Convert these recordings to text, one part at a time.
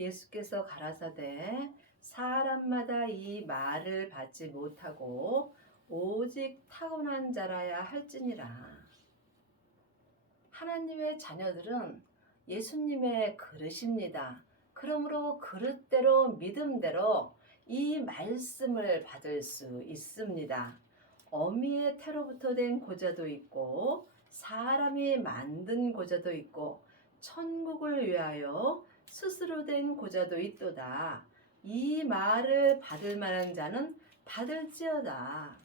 예수께서 가라사대 사람마다 이 말을 받지 못하고 오직 타고난 자라야 할지니라. 하나님의 자녀들은 예수님의 그릇입니다. 그러므로 그릇대로 믿음대로 이 말씀을 받을 수 있습니다. 어미의 태로부터 된 고자도 있고 사람이 만든 고자도 있고 천국을 위하여 스스로 된 고자도 있도다. 이 말을 받을 만한 자는 받을지어다.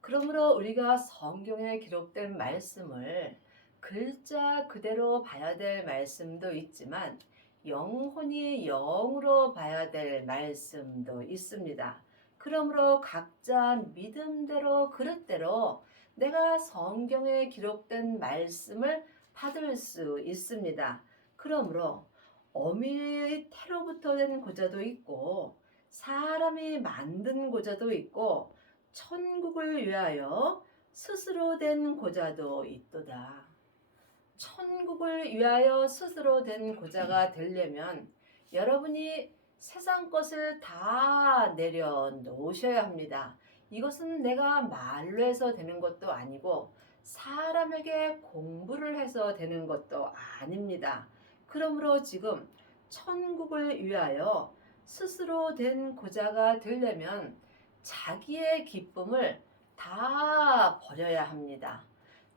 그러므로 우리가 성경에 기록된 말씀을 글자 그대로 봐야 될 말씀도 있지만 영혼이 영으로 봐야 될 말씀도 있습니다. 그러므로 각자 믿음대로 그릇대로 내가 성경에 기록된 말씀을 받을 수 있습니다. 그러므로 어미의 태로부터 된 고자도 있고 사람이 만든 고자도 있고 천국을 위하여 스스로 된 고자도 있도다. 천국을 위하여 스스로 된 고자가 되려면 여러분이 세상 것을 다 내려놓으셔야 합니다. 이것은 내가 말로 해서 되는 것도 아니고 사람에게 공부를 해서 되는 것도 아닙니다. 그러므로 지금 천국을 위하여 스스로 된 고자가 되려면 자기의 기쁨을 다 버려야 합니다.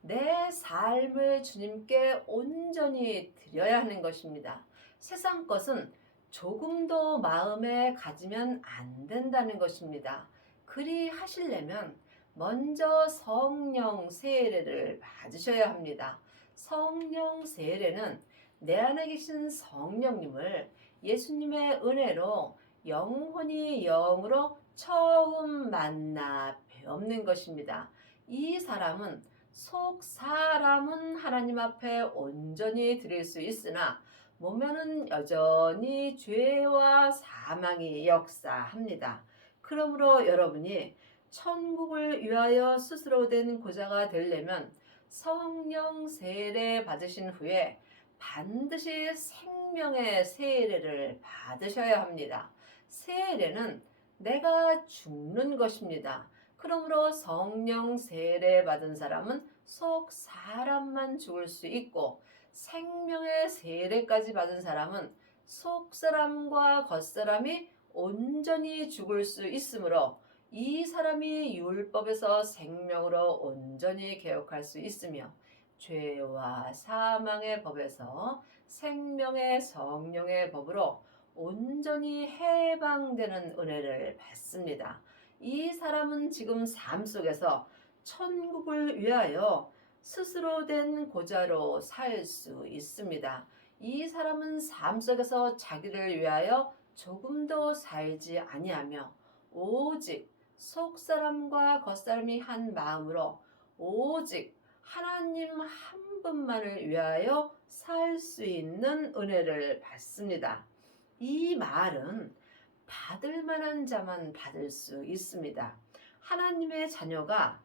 내 삶을 주님께 온전히 드려야 하는 것입니다. 세상 것은 조금도 마음에 가지면 안 된다는 것입니다. 그리 하시려면 먼저 성령 세례를 받으셔야 합니다. 성령 세례는 내 안에 계신 성령님을 예수님의 은혜로 영혼이 영으로 처음 만나 배우는 것입니다. 이 사람은 속 사람은 하나님 앞에 온전히 드릴 수 있으나 몸에는 여전히 죄와 사망이 역사합니다. 그러므로 여러분이 천국을 위하여 스스로 된 고자가 되려면 성령 세례 받으신 후에 반드시 생명의 세례를 받으셔야 합니다. 세례는 내가 죽는 것입니다. 그러므로 성령 세례 받은 사람은 속 사람만 죽을 수 있고 생명의 세례까지 받은 사람은 속 사람과 겉사람이 온전히 죽을 수 있으므로 이 사람이 율법에서 생명으로 온전히 개혁할 수 있으며 죄와 사망의 법에서 생명의 성령의 법으로 온전히 해방되는 은혜를 받습니다. 이 사람은 지금 삶 속에서 천국을 위하여 스스로 된 고자로 살 수 있습니다. 이 사람은 삶 속에서 자기를 위하여 조금도 살지 아니하며 오직 속사람과 겉사람이 한 마음으로 오직 하나님 한 분만을 위하여 살 수 있는 은혜를 받습니다. 이 말은 받을 만한 자만 받을 수 있습니다. 하나님의 자녀가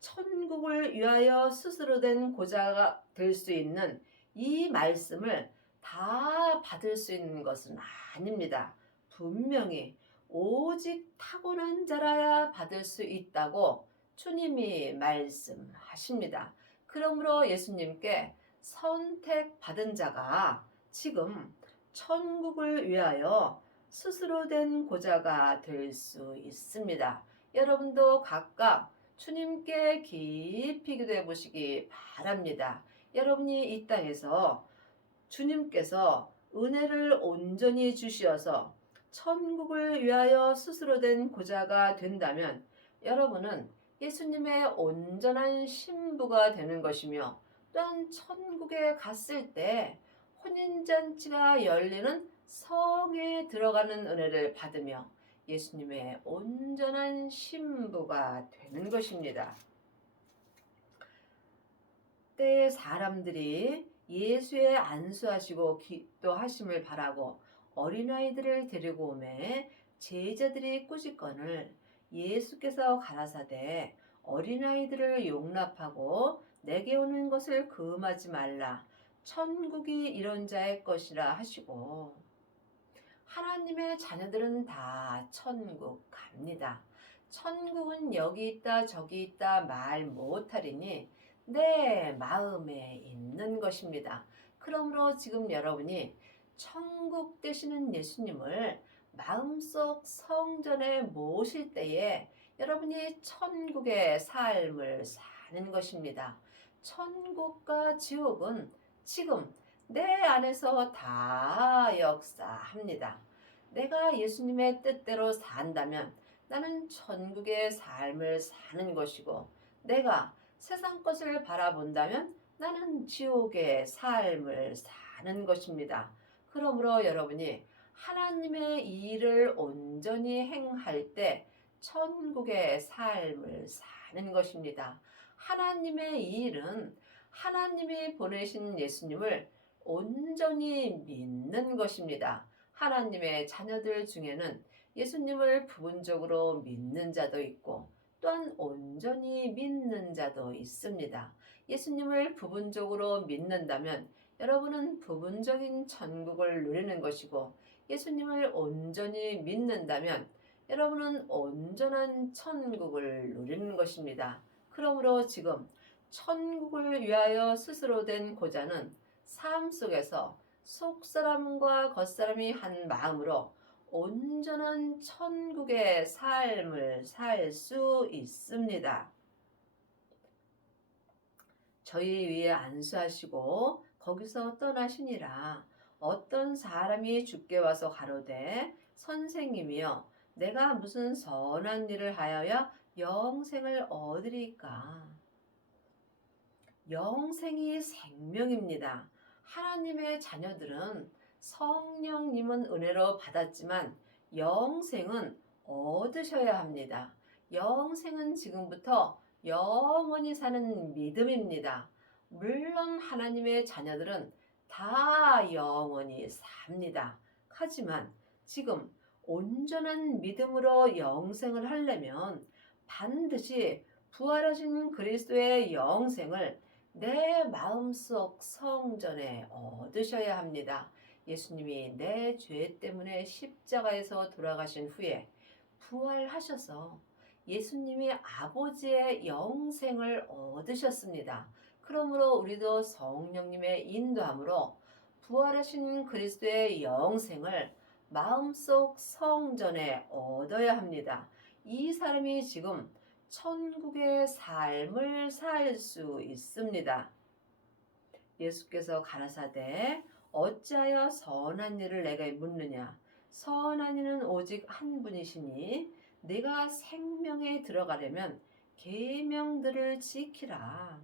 천국을 위하여 스스로 된 고자가 될 수 있는 이 말씀을 다 받을 수 있는 것은 아닙니다. 분명히 오직 타고난 자라야 받을 수 있다고 주님이 말씀하십니다. 그러므로 예수님께 선택받은 자가 지금 천국을 위하여 스스로 된 고자가 될 수 있습니다. 여러분도 각각 주님께 깊이 기도해 보시기 바랍니다. 여러분이 이 땅에서 주님께서 은혜를 온전히 주시어서 천국을 위하여 스스로 된 고자가 된다면 여러분은 예수님의 온전한 신부가 되는 것이며 또한 천국에 갔을 때 혼인잔치가 열리는 성에 들어가는 은혜를 받으며 예수님의 온전한 신부가 되는 것입니다. 때에 사람들이 예수의 안수하시고 기도하심을 바라고 어린아이들을 데리고 오매 제자들이 꾸짖거늘 예수께서 가라사대 어린아이들을 용납하고 내게 오는 것을 금하지 말라. 천국이 이런 자의 것이라 하시고 하나님의 자녀들은 다 천국 갑니다. 천국은 여기 있다 저기 있다 말 못하리니 내 마음에 있는 것입니다. 그러므로 지금 여러분이 천국 되시는 예수님을 마음속 성전에 모실 때에 여러분이 천국의 삶을 사는 것입니다. 천국과 지옥은 지금 내 안에서 다 역사합니다. 내가 예수님의 뜻대로 산다면 나는 천국의 삶을 사는 것이고, 내가 세상 것을 바라본다면 나는 지옥의 삶을 사는 것입니다. 그러므로 여러분이 하나님의 일을 온전히 행할 때 천국의 삶을 사는 것입니다. 하나님의 일은 하나님이 보내신 예수님을 온전히 믿는 것입니다. 하나님의 자녀들 중에는 예수님을 부분적으로 믿는 자도 있고 또한 온전히 믿는 자도 있습니다. 예수님을 부분적으로 믿는다면 여러분은 부분적인 천국을 누리는 것이고, 예수님을 온전히 믿는다면 여러분은 온전한 천국을 누리는 것입니다. 그러므로 지금 천국을 위하여 스스로 된 고자는 삶 속에서 속사람과 겉사람이 한 마음으로 온전한 천국의 삶을 살 수 있습니다. 저희 위에 안수하시고 거기서 떠나시니라. 어떤 사람이 주께 와서 가로되 선생님이여 내가 무슨 선한 일을 하여야 영생을 얻으리까? 영생이 생명입니다. 하나님의 자녀들은 성령님은 은혜로 받았지만 영생은 얻으셔야 합니다. 영생은 지금부터 영원히 사는 믿음입니다. 물론 하나님의 자녀들은 다 영원히 삽니다. 하지만 지금 온전한 믿음으로 영생을 하려면 반드시 부활하신 그리스도의 영생을 내 마음속 성전에 얻으셔야 합니다. 예수님이 내 죄 때문에 십자가에서 돌아가신 후에 부활하셔서 예수님이 아버지의 영생을 얻으셨습니다. 그러므로 우리도 성령님의 인도함으로 부활하신 그리스도의 영생을 마음속 성전에 얻어야 합니다. 이 사람이 지금 천국의 삶을 살 수 있습니다. 예수께서 가라사대 어찌하여 선한 일을 내게 묻느냐? 선한 이는 오직 한 분이시니 네가 생명에 들어가려면 계명들을 지키라.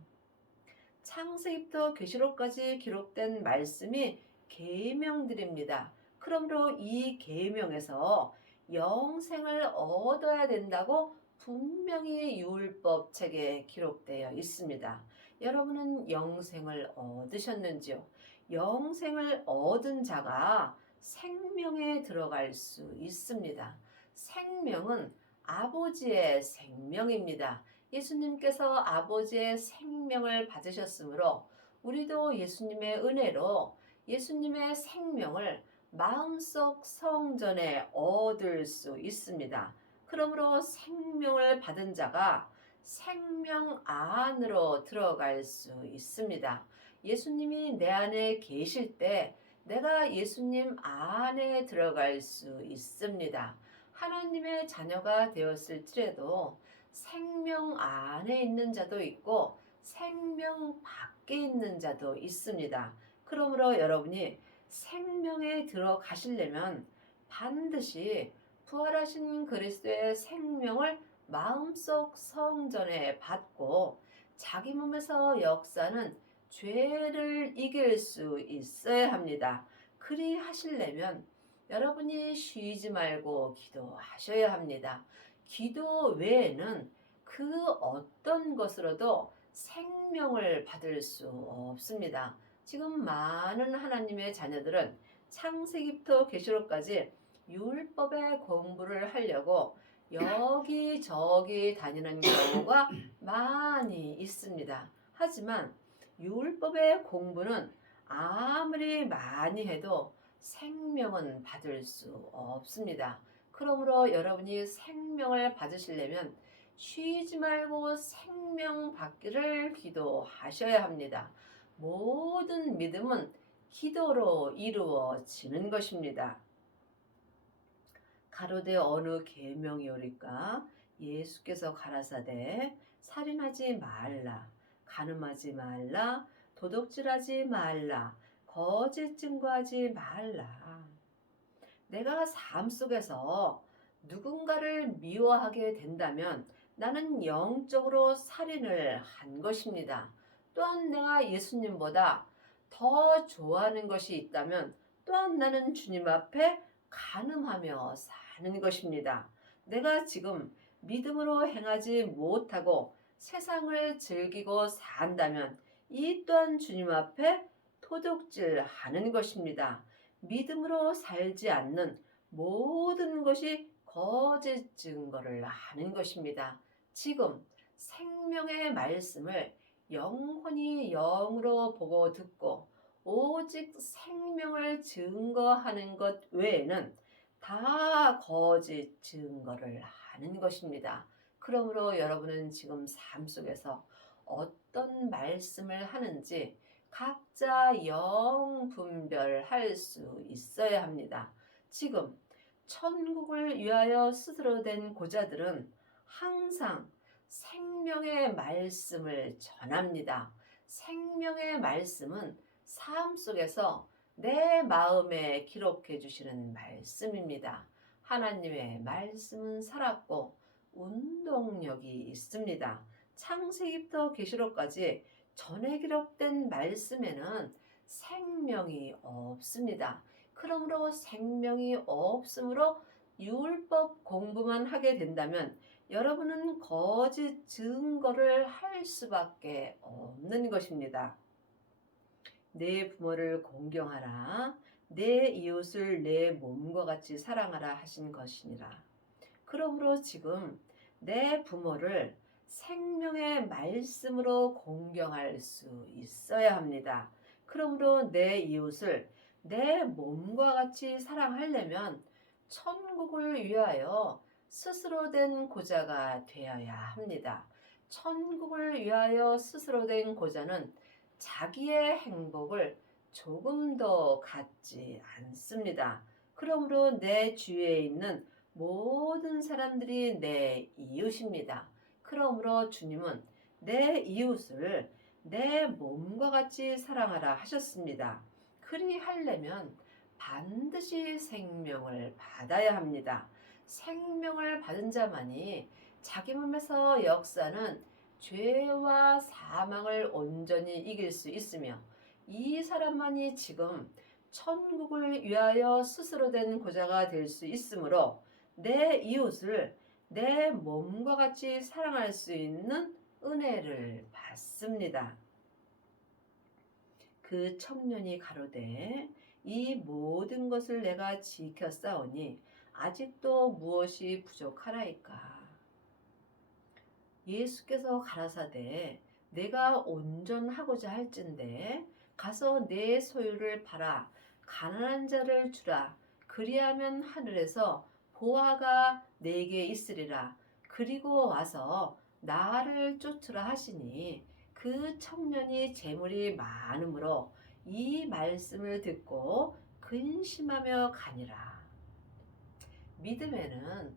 창세기부터 계시록까지 기록된 말씀이 계명들입니다. 그러므로 이 계명에서 영생을 얻어야 된다고 분명히 율법책에 기록되어 있습니다. 여러분은 영생을 얻으셨는지요? 영생을 얻은 자가 생명에 들어갈 수 있습니다. 생명은 아버지의 생명입니다. 예수님께서 아버지의 생명을 받으셨으므로 우리도 예수님의 은혜로 예수님의 생명을 마음속 성전에 얻을 수 있습니다. 그러므로 생명을 받은 자가 생명 안으로 들어갈 수 있습니다. 예수님이 내 안에 계실 때 내가 예수님 안에 들어갈 수 있습니다. 하나님의 자녀가 되었을지라도 생명 안에 있는 자도 있고 생명 밖에 있는 자도 있습니다. 그러므로 여러분이 생명에 들어가시려면 반드시 부활하신 그리스도의 생명을 마음속 성전에 받고 자기 몸에서 역사는 죄를 이길 수 있어야 합니다. 그리 하시려면 여러분이 쉬지 말고 기도하셔야 합니다. 기도 외에는 그 어떤 것으로도 생명을 받을 수 없습니다. 지금 많은 하나님의 자녀들은 창세기부터 계시록까지 율법의 공부를 하려고 여기저기 다니는 경우가 많이 있습니다. 하지만 율법의 공부는 아무리 많이 해도 생명은 받을 수 없습니다. 그러므로 여러분이 생명을 받으시려면 쉬지 말고 생명 받기를 기도하셔야 합니다. 모든 믿음은 기도로 이루어지는 것입니다. 가로되 어느 계명이오리까? 예수께서 가라사대 살인하지 말라, 간음하지 말라, 도둑질하지 말라, 거짓 증거하지 말라. 내가 삶 속에서 누군가를 미워하게 된다면 나는 영적으로 살인을 한 것입니다. 또한 내가 예수님보다 더 좋아하는 것이 있다면 또한 나는 주님 앞에 간음하며 사는 것입니다. 내가 지금 믿음으로 행하지 못하고 세상을 즐기고 산다면 이 또한 주님 앞에 도둑질하는 것입니다. 믿음으로 살지 않는 모든 것이 거짓 증거를 하는 것입니다. 지금 생명의 말씀을 영혼이 영으로 보고 듣고 오직 생명을 증거하는 것 외에는 다 거짓 증거를 하는 것입니다. 그러므로 여러분은 지금 삶 속에서 어떤 말씀을 하는지 각자 영 분별할 수 있어야 합니다. 지금 천국을 위하여 스스로 된 고자들은 항상 생명의 말씀을 전합니다. 생명의 말씀은 삶 속에서 내 마음에 기록해 주시는 말씀입니다. 하나님의 말씀은 살았고 운동력이 있습니다. 창세기부터 계시록까지 전에 기록된 말씀에는 생명이 없습니다. 그러므로 생명이 없으므로 율법 공부만 하게 된다면 여러분은 거짓 증거를 할 수밖에 없는 것입니다. 내 부모를 공경하라. 내 이웃을 내 몸과 같이 사랑하라 하신 것이니라. 그러므로 지금 내 부모를 생명의 말씀으로 공경할 수 있어야 합니다. 그러므로 내 이웃을 내 몸과 같이 사랑하려면 천국을 위하여 스스로 된 고자가 되어야 합니다. 천국을 위하여 스스로 된 고자는 자기의 행복을 조금 더 갖지 않습니다. 그러므로 내 주위에 있는 모든 사람들이 내 이웃입니다. 그러므로 주님은 내 이웃을 내 몸과 같이 사랑하라 하셨습니다. 그리하려면 반드시 생명을 받아야 합니다. 생명을 받은 자만이 자기 몸에서 역사는 죄와 사망을 온전히 이길 수 있으며 이 사람만이 지금 천국을 위하여 스스로 된 고자가 될 수 있으므로 내 이웃을 내 몸과 같이 사랑할 수 있는 은혜를 받습니다. 그 청년이 가로되 이 모든 것을 내가 지켰사오니 아직도 무엇이 부족하나이까? 예수께서 가라사대 내가 온전하고자 할진대 가서 내 소유를 팔아 가난한 자를 주라. 그리하면 하늘에서 보화가 내게 있으리라. 그리고 와서 나를 쫓으라 하시니 그 청년이 재물이 많으므로 이 말씀을 듣고 근심하며 가니라. 믿음에는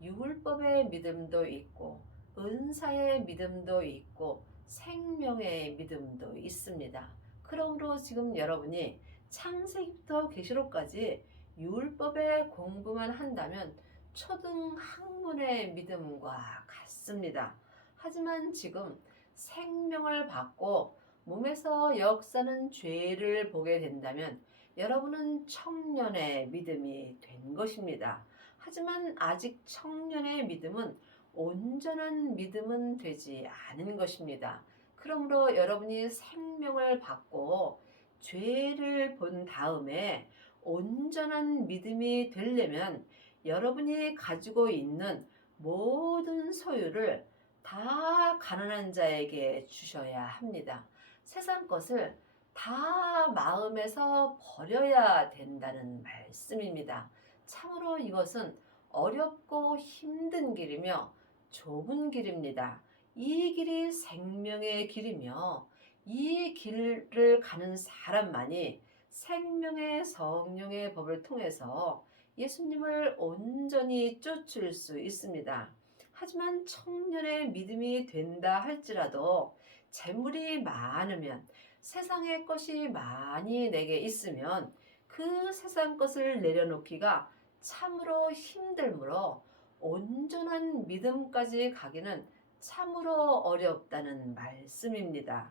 율법의 믿음도 있고 은사의 믿음도 있고 생명의 믿음도 있습니다. 그러므로 지금 여러분이 창세기부터 계시록까지 율법의 공부만 한다면 초등 학문의 믿음과 같습니다. 하지만 지금 생명을 받고 몸에서 역사는 죄를 보게 된다면 여러분은 청년의 믿음이 된 것입니다. 하지만 아직 청년의 믿음은 온전한 믿음은 되지 않은 것입니다. 그러므로 여러분이 생명을 받고 죄를 본 다음에 온전한 믿음이 되려면 여러분이 가지고 있는 모든 소유를 다 가난한 자에게 주셔야 합니다. 세상 것을 다 마음에서 버려야 된다는 말씀입니다. 참으로 이것은 어렵고 힘든 길이며 좁은 길입니다. 이 길이 생명의 길이며 이 길을 가는 사람만이 생명의 성령의 법을 통해서 예수님을 온전히 쫓을 수 있습니다. 하지만 청년의 믿음이 된다 할지라도 재물이 많으면 세상의 것이 많이 내게 있으면 그 세상 것을 내려놓기가 참으로 힘들므로 온전한 믿음까지 가기는 참으로 어렵다는 말씀입니다.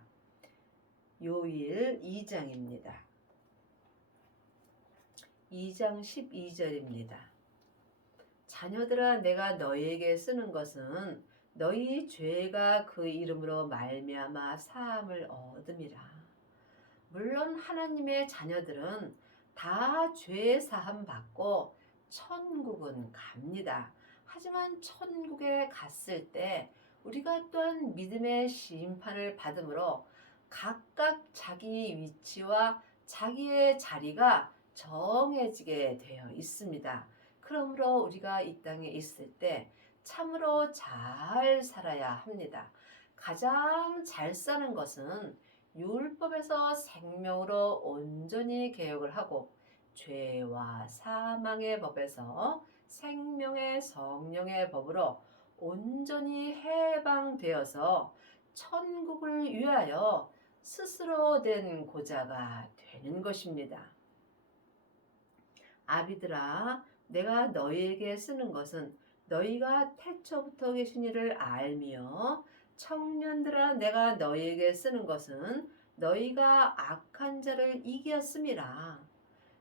요일 2장입니다. 2장 12절입니다. 자녀들아 내가 너희에게 쓰는 것은 너희 죄가 그 이름으로 말미암아 사함을 얻음이라. 물론 하나님의 자녀들은 다 죄 사함 받고 천국은 갑니다. 하지만 천국에 갔을 때 우리가 또한 믿음의 심판을 받으므로 각각 자기 위치와 자기의 자리가 정해지게 되어 있습니다. 그러므로 우리가 이 땅에 있을 때 참으로 잘 살아야 합니다. 가장 잘 사는 것은 율법에서 생명으로 온전히 개혁을 하고 죄와 사망의 법에서 생명의 성령의 법으로 온전히 해방되어서 천국을 위하여 스스로 된 고자가 되는 것입니다. 아비들아 내가 너희에게 쓰는 것은 너희가 태초부터 계신 이를 알며 청년들아 내가 너희에게 쓰는 것은 너희가 악한 자를 이기었음이라.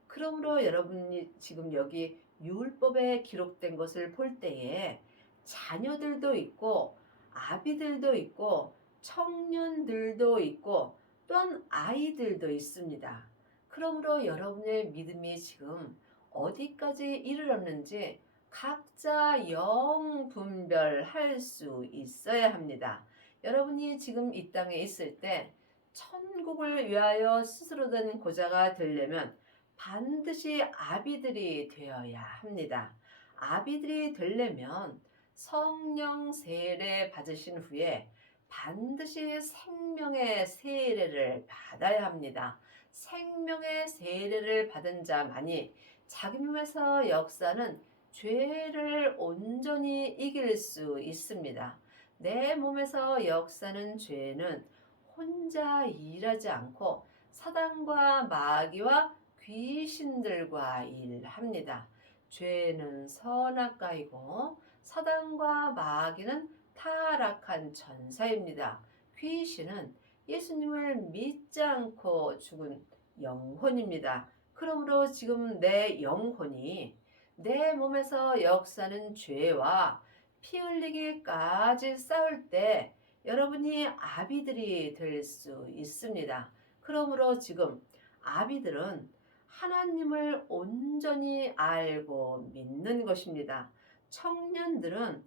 그러므로 여러분이 지금 여기 율법에 기록된 것을 볼 때에 자녀들도 있고 아비들도 있고 청년들도 있고 또한 아이들도 있습니다. 그러므로 여러분의 믿음이 지금 어디까지 이르렀는지 각자 영 분별할 수 있어야 합니다. 여러분이 지금 이 땅에 있을 때 천국을 위하여 스스로 된 고자가 되려면 반드시 아비들이 되어야 합니다. 아비들이 되려면 성령 세례 받으신 후에 반드시 생명의 세례를 받아야 합니다. 생명의 세례를 받은 자만이 자기 몸에서 역사는 죄를 온전히 이길 수 있습니다. 내 몸에서 역사는 죄는 혼자 일하지 않고 사단과 마귀와 귀신들과 일합니다. 죄는 선악가이고 사단과 마귀는 타락한 천사입니다. 귀신은 예수님을 믿지 않고 죽은 영혼입니다. 그러므로 지금 내 영혼이 내 몸에서 역사는 죄와 피 흘리기까지 싸울 때 여러분이 아비들이 될 수 있습니다. 그러므로 지금 아비들은 하나님을 온전히 알고 믿는 것입니다. 청년들은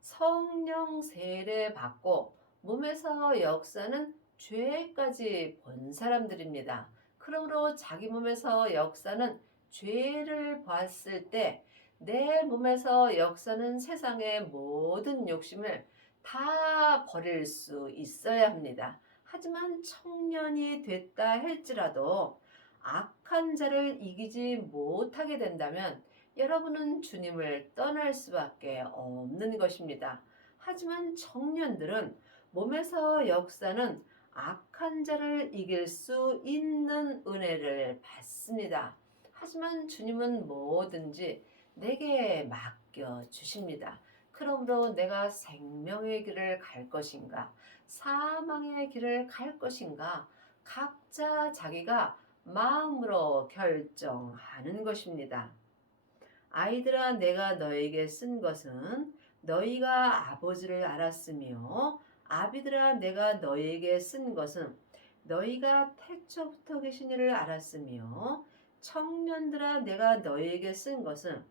성령 세례 받고 몸에서 역사는 죄까지 본 사람들입니다. 그러므로 자기 몸에서 역사는 죄를 봤을 때 내 몸에서 역사는 세상의 모든 욕심을 다 버릴 수 있어야 합니다. 하지만 청년이 됐다 할지라도 악한 자를 이기지 못하게 된다면 여러분은 주님을 떠날 수밖에 없는 것입니다. 하지만 청년들은 몸에서 역사는 악한 자를 이길 수 있는 은혜를 받습니다. 하지만 주님은 뭐든지 내게 맡겨 주십니다. 그러므로 내가 생명의 길을 갈 것인가, 사망의 길을 갈 것인가, 각자 자기가 마음으로 결정하는 것입니다. 아이들아 내가 너에게 쓴 것은 너희가 아버지를 알았으며 아비들아 내가 너희에게 쓴 것은 너희가 태초부터 계신 이를 알았으며 청년들아 내가 너희에게 쓴 것은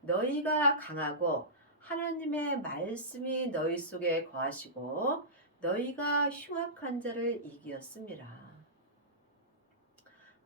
너희가 강하고 하나님의 말씀이 너희 속에 거하시고 너희가 흉악한 자를 이기었음이라.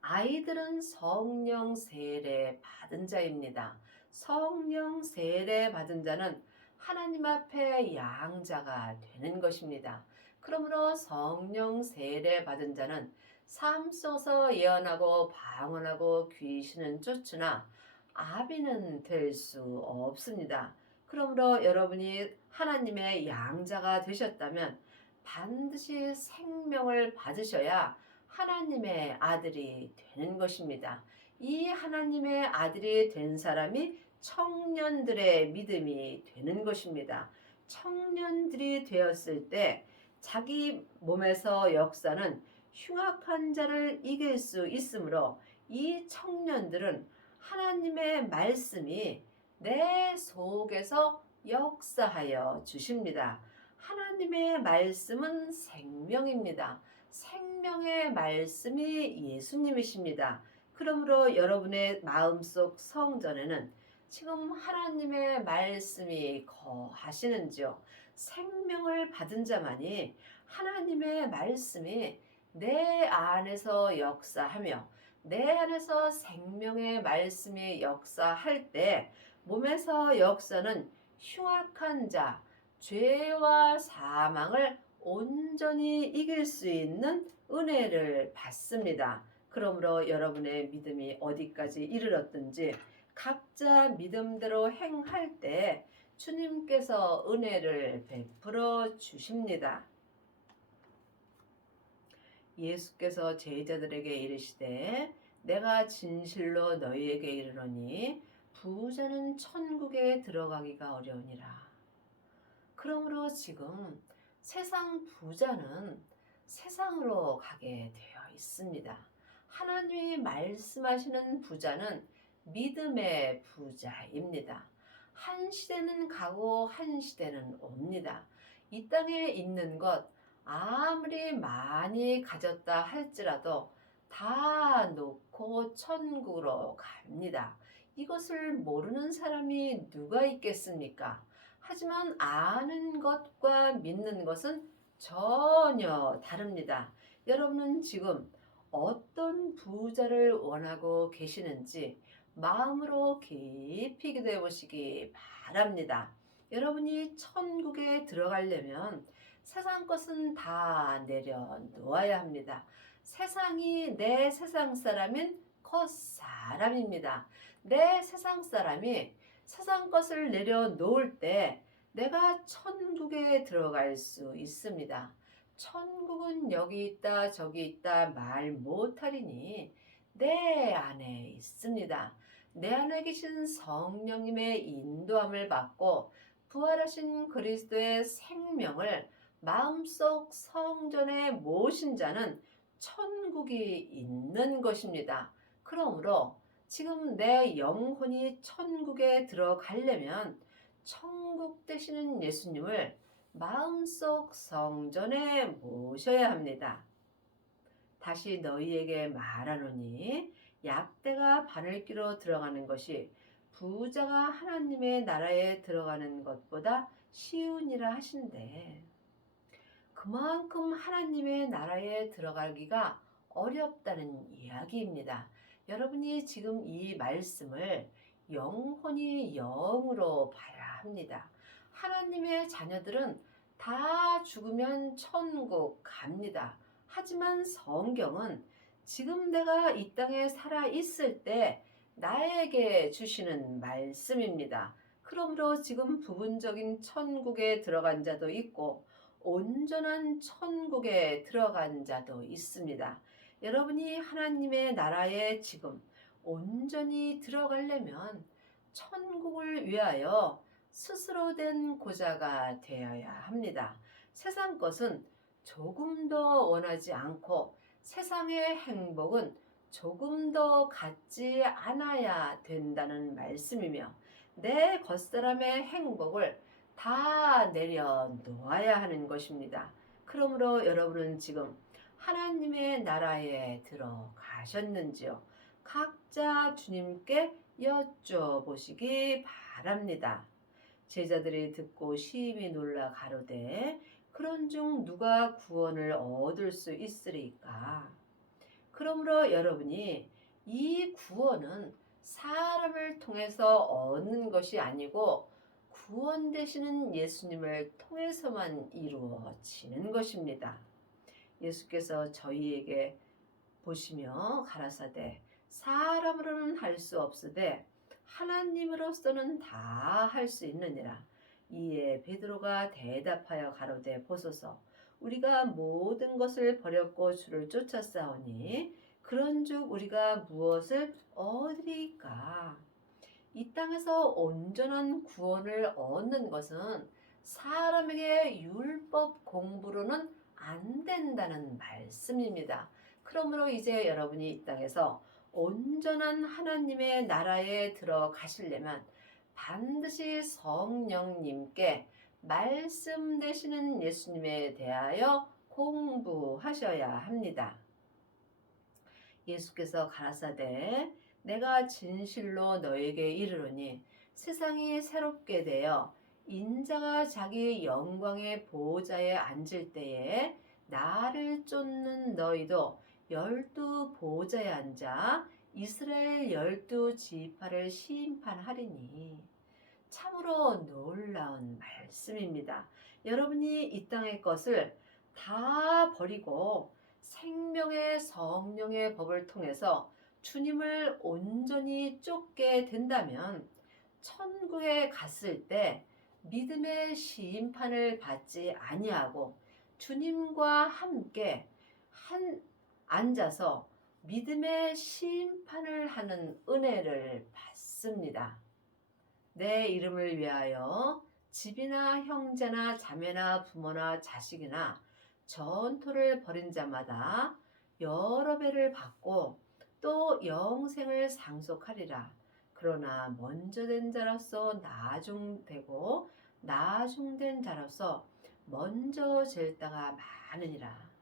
아이들은 성령 세례 받은 자입니다. 성령 세례 받은 자는 하나님 앞에 양자가 되는 것입니다. 그러므로 성령 세례 받은 자는 삶 속에서 예언하고 방언하고 귀신은 쫓으나 아비는 될 수 없습니다. 그러므로 여러분이 하나님의 양자가 되셨다면 반드시 생명을 받으셔야 하나님의 아들이 되는 것입니다. 이 하나님의 아들이 된 사람이 청년들의 믿음이 되는 것입니다. 청년들이 되었을 때 자기 몸에서 역사는 흉악한 자를 이길 수 있으므로 이 청년들은 하나님의 말씀이 내 속에서 역사하여 주십니다. 하나님의 말씀은 생명입니다. 생명의 말씀이 예수님이십니다. 그러므로 여러분의 마음속 성전에는 지금 하나님의 말씀이 거하시는지요? 생명을 받은 자만이 하나님의 말씀이 내 안에서 역사하며 내 안에서 생명의 말씀이 역사할 때 몸에서 역사는 흉악한 자, 죄와 사망을 온전히 이길 수 있는 은혜를 받습니다. 그러므로 여러분의 믿음이 어디까지 이르렀든지 각자 믿음대로 행할 때 주님께서 은혜를 베풀어 주십니다. 예수께서 제자들에게 이르시되 내가 진실로 너희에게 이르노니 부자는 천국에 들어가기가 어려우니라. 그러므로 지금 세상 부자는 세상으로 가게 되어 있습니다. 하나님이 말씀하시는 부자는 믿음의 부자입니다. 한 시대는 가고 한 시대는 옵니다. 이 땅에 있는 것 아무리 많이 가졌다 할지라도 다 놓고 천국으로 갑니다. 이것을 모르는 사람이 누가 있겠습니까? 하지만 아는 것과 믿는 것은 전혀 다릅니다. 여러분은 지금 어떤 부자를 원하고 계시는지 마음으로 깊이 기도해 보시기 바랍니다. 여러분이 천국에 들어가려면 세상 것은 다 내려놓아야 합니다. 세상이 내 세상 사람인 겉사람입니다. 내 세상 사람이 세상 것을 내려놓을 때 내가 천국에 들어갈 수 있습니다. 천국은 여기 있다 저기 있다 말 못하리니 내 안에 있습니다. 내 안에 계신 성령님의 인도함을 받고 부활하신 그리스도의 생명을 마음속 성전에 모신 자는 천국이 있는 것입니다. 그러므로 지금 내 영혼이 천국에 들어가려면 천국 되시는 예수님을 마음속 성전에 모셔야 합니다. 다시 너희에게 말하노니 약대가 바늘기로 들어가는 것이 부자가 하나님의 나라에 들어가는 것보다 쉬우니라 하신대. 그만큼 하나님의 나라에 들어가기가 어렵다는 이야기입니다. 여러분이 지금 이 말씀을 영혼이 영으로 봐야 합니다. 하나님의 자녀들은 다 죽으면 천국 갑니다. 하지만 성경은 지금 내가 이 땅에 살아 있을 때 나에게 주시는 말씀입니다. 그러므로 지금 부분적인 천국에 들어간 자도 있고 온전한 천국에 들어간 자도 있습니다. 여러분이 하나님의 나라에 지금 온전히 들어가려면 천국을 위하여 스스로 된 고자가 되어야 합니다. 세상 것은 조금 더 원하지 않고 세상의 행복은 조금 더 갖지 않아야 된다는 말씀이며 내 겉사람의 행복을 다 내려놓아야 하는 것입니다. 그러므로 여러분은 지금 하나님의 나라에 들어가셨는지요? 각자 주님께 여쭤보시기 바랍니다. 제자들이 듣고 심히 놀라 가로되 그런중 누가 구원을 얻을 수 있으리까? 그러므로 여러분이 이 구원은 사람을 통해서 얻는 것이 아니고 구원 되시는 예수님을 통해서만 이루어지는 것입니다. 예수께서 저희에게 보시며 가라사대 사람으로는 할 수 없으되 하나님으로서는 다 할 수 있느니라. 이에 베드로가 대답하여 가로되 보소서 우리가 모든 것을 버렸고 주를 쫓았사오니 그런즉 우리가 무엇을 얻으리까? 이 땅에서 온전한 구원을 얻는 것은 사람에게 율법 공부로는 안 된다는 말씀입니다. 그러므로 이제 여러분이 이 땅에서 온전한 하나님의 나라에 들어가시려면 반드시 성령님께 말씀 되시는 예수님에 대하여 공부하셔야 합니다. 예수께서 가라사대 내가 진실로 너에게 이르노니 세상이 새롭게 되어 인자가 자기 영광의 보호자에 앉을 때에 나를 쫓는 너희도 12 보호자에 앉아 이스라엘 12 지파를 심판하리니. 참으로 놀라운 말씀입니다. 여러분이 이 땅의 것을 다 버리고 생명의 성령의 법을 통해서 주님을 온전히 쫓게 된다면 천국에 갔을 때 믿음의 심판을 받지 아니하고 주님과 함께 앉아서 믿음의 심판을 하는 은혜를 받습니다. 내 이름을 위하여 집이나 형제나 자매나 부모나 자식이나 전토를 벌인 자마다 여러 배를 받고 또 영생을 상속하리라. 그러나 먼저 된 자로서 나중되고 나중된 자로서 먼저 질 자가 많으니라.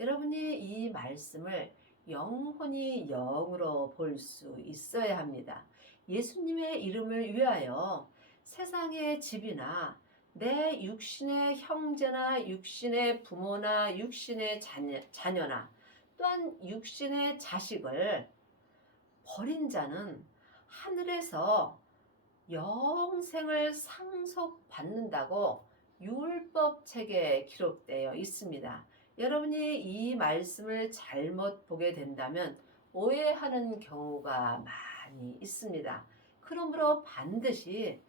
여러분이 이 말씀을 영혼이 영으로 볼 수 있어야 합니다. 예수님의 이름을 위하여 세상의 집이나 내 육신의 형제나 육신의 부모나 육신의 자녀나 또한 육신의 자식을 버린 자는 하늘에서 영생을 상속받는다고 율법책에 기록되어 있습니다. 여러분이 이 말씀을 잘못 보게 된다면 오해하는 경우가 많이 있습니다. 그러므로 반드시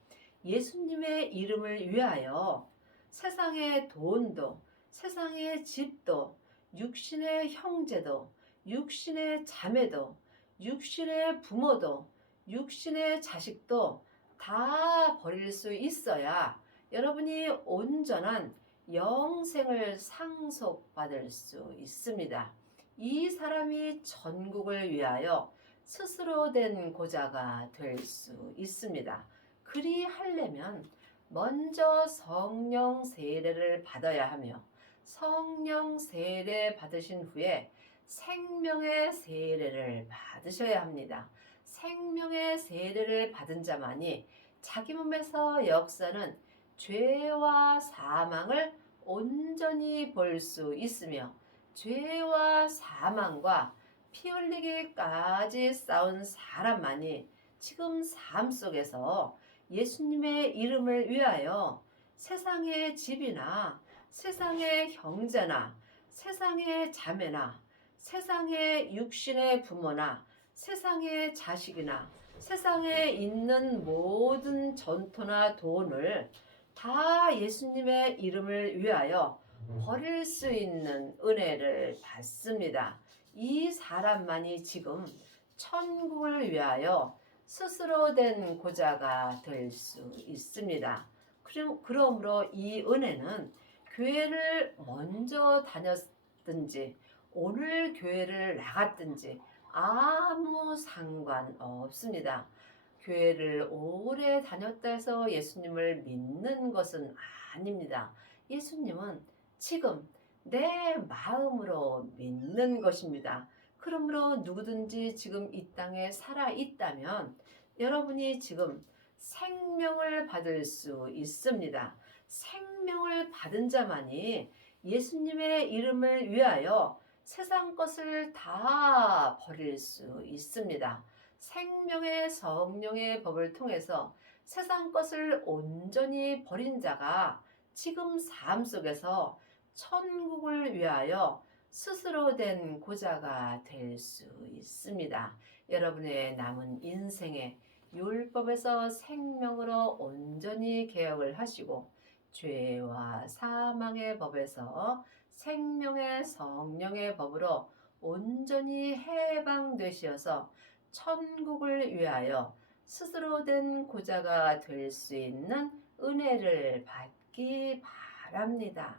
예수님의 이름을 위하여 세상의 돈도, 세상의 집도, 육신의 형제도, 육신의 자매도, 육신의 부모도, 육신의 자식도 다 버릴 수 있어야 여러분이 온전한 영생을 상속받을 수 있습니다. 이 사람이 전국을 위하여 스스로 된 고자가 될 수 있습니다. 그리하려면 먼저 성령 세례를 받아야 하며 성령 세례 받으신 후에 생명의 세례를 받으셔야 합니다. 생명의 세례를 받은 자만이 자기 몸에서 역사는 죄와 사망을 온전히 볼 수 있으며 죄와 사망과 피 흘리기까지 싸운 사람만이 지금 삶 속에서 예수님의 이름을 위하여 세상의 집이나 세상의 형제나 세상의 자매나 세상의 육신의 부모나 세상의 자식이나 세상에 있는 모든 전토나 돈을 다 예수님의 이름을 위하여 버릴 수 있는 은혜를 받습니다. 이 사람만이 지금 천국을 위하여 스스로 된 고자가 될 수 있습니다. 그러므로 이 은혜는 교회를 먼저 다녔든지 오늘 교회를 나갔든지 아무 상관없습니다. 교회를 오래 다녔다 해서 예수님을 믿는 것은 아닙니다. 예수님은 지금 내 마음으로 믿는 것입니다. 그러므로 누구든지 지금 이 땅에 살아 있다면 여러분이 지금 생명을 받을 수 있습니다. 생명을 받은 자만이 예수님의 이름을 위하여 세상 것을 다 버릴 수 있습니다. 생명의 성령의 법을 통해서 세상 것을 온전히 버린 자가 지금 삶 속에서 천국을 위하여 스스로 된 고자가 될 수 있습니다. 여러분의 남은 인생에 율법에서 생명으로 온전히 개혁을 하시고 죄와 사망의 법에서 생명의 성령의 법으로 온전히 해방되시어서 천국을 위하여 스스로 된 고자가 될 수 있는 은혜를 받기 바랍니다.